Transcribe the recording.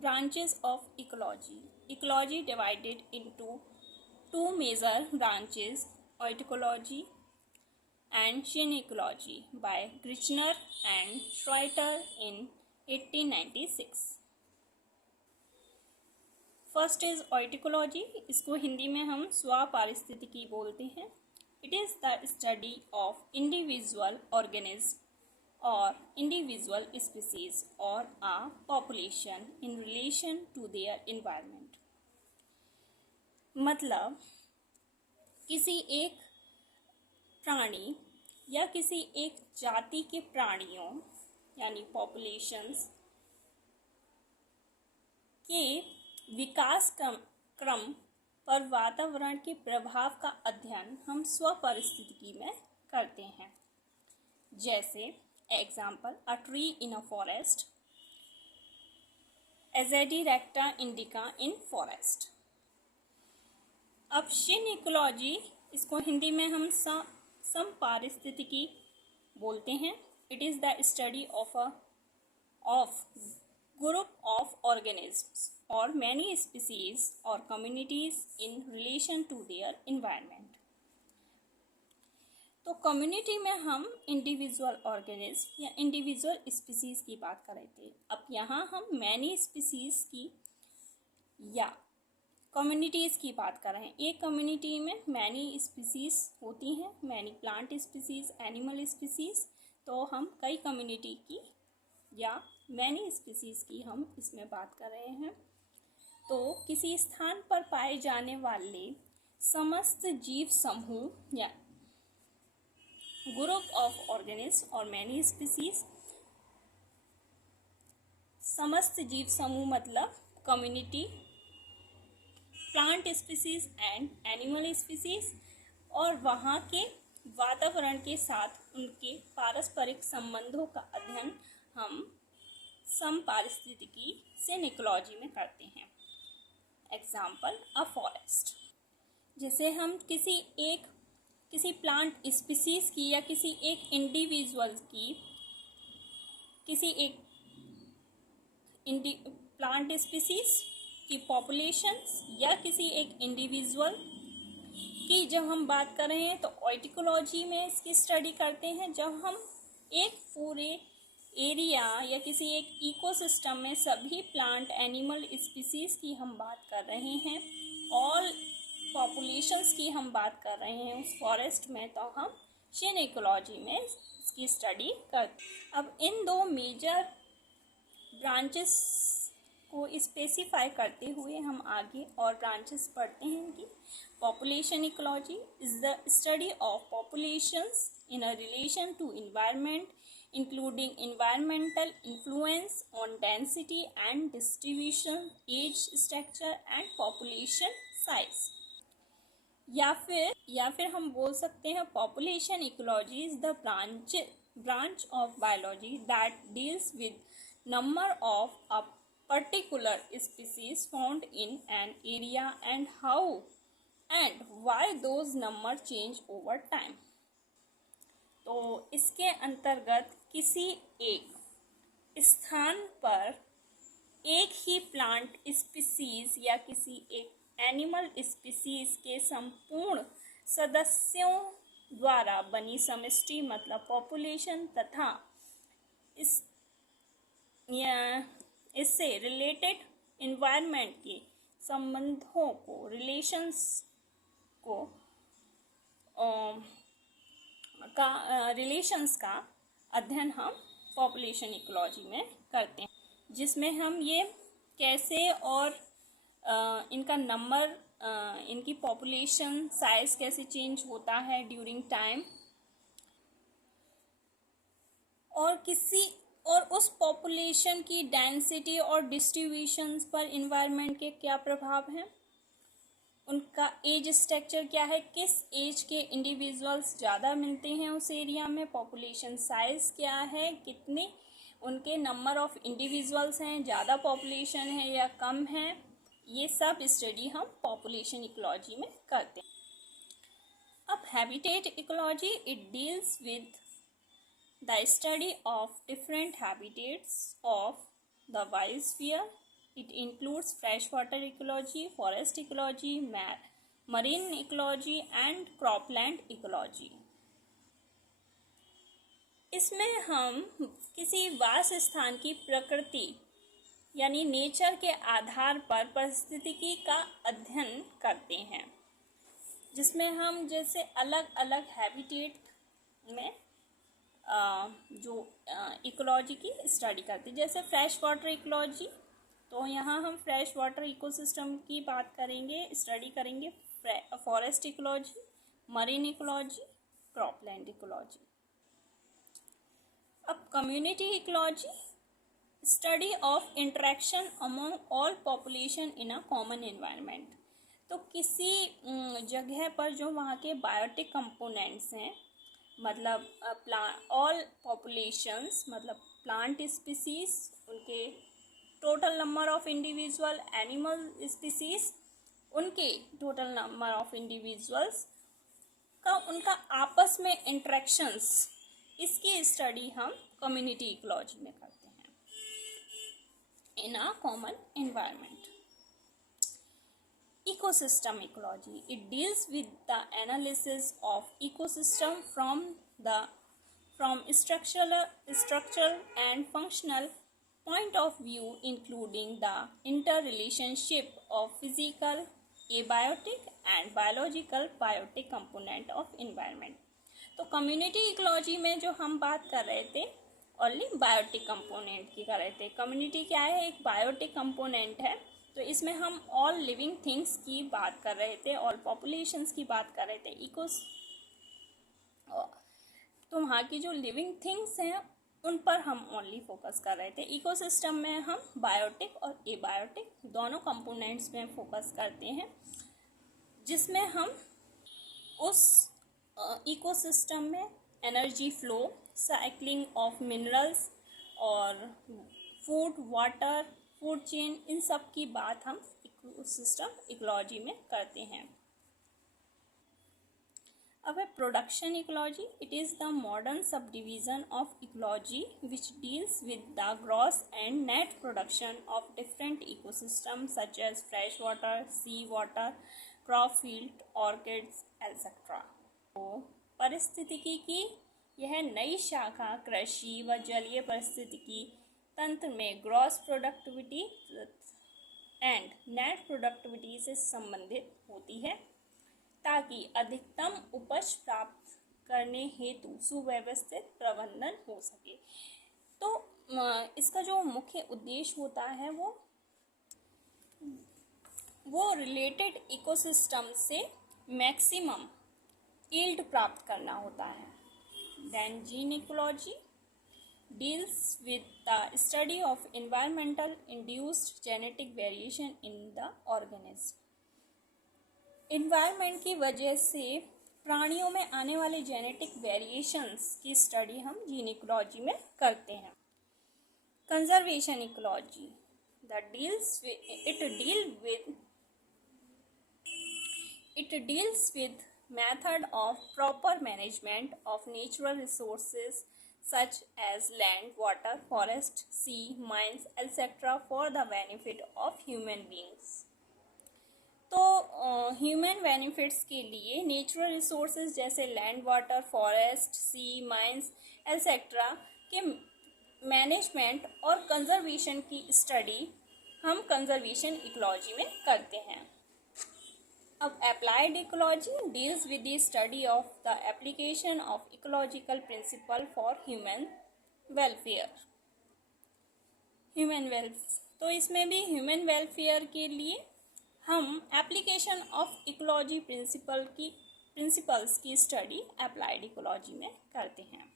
Branches of ecology. Ecology divided into two major branches, oikology and synecology by Kirchner and Schroeter in 1896. First is autecology, इसको हिंदी में हम स्वपारिस्थितिकी बोलते हैं. It is the study of individual organism or individual species or a population in relation to their environment. मतलब किसी एक प्राणी या किसी एक जाति के प्राणियों यानी पॉपुलेशंस के विकास क्रम पर वातावरण के प्रभाव का अध्ययन हम स्वपारिस्थितिकी में करते हैं. जैसे example, a tree in a forest, Azadirachta indica in forest. अब synecology, इसको हिंदी में हम समपारिस्थितिकी बोलते हैं. It is the study of group of organisms or many species or communities in relation to their environment. तो कम्युनिटी में हम इंडिविजुअल ऑर्गेनिज्म या इंडिविजुअल स्पीसीज़ की बात कर रहे थे. अब यहाँ हम मैनी स्पीसीज़ की या कम्युनिटीज़ की बात कर रहे हैं. एक कम्युनिटी में मैनी स्पीसीज़ होती हैं, many plant species, animal species. तो हम कई कम्युनिटी की या मैनी स्पीसीज़ की हम इसमें बात कर रहे हैं. तो किसी स्थान पर पाए जाने वाले समस्त जीव समूह या ग्रुप ऑफ ऑर्गेनिज्म और मैनी स्पीसीज. समस्त जीव समूह मतलब community, plant species and animal species, और वहाँ के वातावरण के साथ उनके पारस्परिक संबंधों का अध्ययन हम समपारिस्थितिकी synecology में करते हैं. Example, a forest. जैसे हम किसी प्लांट स्पीसीज की या किसी एक इंडिविजुअल की, किसी एक प्लांट स्पीसीज की पॉपुलेशंस या किसी एक इंडिविजुअल की जब हम बात कर रहे हैं तो ओइटिकोलॉजी में इसकी स्टडी करते हैं. जब हम एक पूरे एरिया या किसी एक इकोसिस्टम में सभी प्लांट एनिमल स्पीसीज की हम बात कर रहे हैं, ऑल पॉपुलेशंस की हम बात कर रहे हैं उस फॉरेस्ट में, तो हम synecology में इसकी स्टडी करते हैं. अब इन दो मेजर ब्रांचेस को स्पेसिफाई करते हुए हम आगे और ब्रांचेस पढ़ते हैं इनकी. Population ecology is the study of populations in a relation to environment including environmental influence on density and distribution, age structure and population size. या फिर हम बोल सकते हैं population ecology is the branch of biology that deals with number of a particular species found in an area and how and why those number change over time. तो इसके अंतर्गत किसी एक स्थान पर एक ही प्लांट स्पीसीज या किसी एक एनिमल स्पीसीज के संपूर्ण सदस्यों द्वारा बनी समष्टि मतलब पॉपुलेशन तथा इससे रिलेटेड इन्वायरमेंट के संबंधों को, रिलेशंस को रिलेशंस का अध्ययन हम पॉपुलेशन इकोलॉजी में करते हैं, जिसमें हम ये कैसे और इनका नंबर, इनकी पॉपुलेशन साइज कैसे चेंज होता है ड्यूरिंग टाइम, और उस पॉपुलेशन की डेंसिटी और डिस्ट्रीब्यूशंस पर इन्वायरमेंट के क्या प्रभाव हैं, उनका एज स्ट्रक्चर क्या है, किस एज के इंडिविजुअल्स ज़्यादा मिलते हैं उस एरिया में, पॉपुलेशन साइज़ क्या है, कितने उनके नंबर ऑफ इंडिविजुअल्स हैं, ज़्यादा पॉपुलेशन है या कम है, ये सब स्टडी हम पॉपुलेशन इकोलॉजी में करते हैं. अब habitat ecology, it deals with the study of different habitats of the biosphere It includes freshwater ecology, forest ecology, marine ecology and cropland ecology. इसमें हम किसी वास स्थान की प्रकृति यानी नेचर के आधार पर पारिस्थितिकी का अध्ययन करते हैं, जिसमें हम जैसे अलग अलग हैबिटेट में जो इकोलॉजी की स्टडी करते हैं। जैसे फ्रेश वाटर इकोलॉजी, तो यहाँ हम फ्रेश वाटर इकोसिस्टम की बात करेंगे, स्टडी करेंगे। Forest ecology, marine ecology, cropland ecology. अब community ecology, study of interaction among all population in a common environment. तो किसी जगह पर जो वहाँ के बायोटिक कंपोनेंट्स हैं, मतलब ऑल पॉपुलेशंस मतलब प्लांट स्पीसीज, उनके total number of individual, animal species उनके टोटल नंबर ऑफ इंडिविजुअल्स का उनका आपस में इंटरेक्शंस, इसकी स्टडी हम कम्युनिटी इकोलॉजी में करते हैं in a common environment. Ecosystem ecology, it deals with the analysis of ecosystem from structural and functional point of view, including the interrelationship of physical, abiotic and biological biotic component of environment। तो community ecology में जो हम बात कर रहे थे only biotic component की कर रहे थे। कम्युनिटी क्या है? एक बायोटिक कंपोनेंट है। तो इसमें हम ऑल लिविंग थिंग्स की बात कर रहे थे, ऑल पॉपुलेशंस की बात कर रहे थे। तो वहाँ की जो लिविंग थिंग्स हैं उन पर हम ओनली फोकस कर रहे थे। इकोसिस्टम में हम बायोटिक और एबायोटिक दोनों कंपोनेंट्स में फोकस करते हैं, जिसमें हम उस इकोसिस्टम में energy flow, cycling of minerals और फूड, वाटर, फूड चेन, इन सब की बात हम इकोसिस्टम इकोलॉजी में करते हैं। अब है production ecology. It is the modern subdivision of ecology which deals with the gross and net production of different ecosystem such as fresh water, sea water, crop field, orchids etcetera. तो पारिस्थितिकी की यह नई शाखा कृषि व जलीय पारिस्थितिकी तंत्र में gross productivity and net productivity से संबंधित होती है, ताकि अधिकतम उपज प्राप्त करने हेतु सुव्यवस्थित प्रबंधन हो सके। तो इसका जो मुख्य उद्देश्य होता है वो रिलेटेड इकोसिस्टम से मैक्सिमम यील्ड प्राप्त करना होता है। Then gene ecology deals with the study of environmental induced genetic variation in the organism। environment की वजह से प्राणियों में आने वाले जेनेटिक वेरिएशंस की स्टडी हम जीन इकोलॉजी में करते हैं। Conservation ecology it deals with method of proper management of natural resources such as land, water, forest, sea, mines, etc. for the benefit of human beings। तो human benefits के लिए natural resources जैसे land, water, forest, sea, mines etcetera के management और conservation की study हम conservation ecology में करते हैं। अब applied ecology deals with the study of the application of ecological principle for human welfare. तो इसमें भी ह्यूमन वेलफेयर के लिए हम एप्लीकेशन ऑफ इकोलॉजी प्रिंसिपल्स की स्टडी एप्लाइड इकोलॉजी में करते हैं।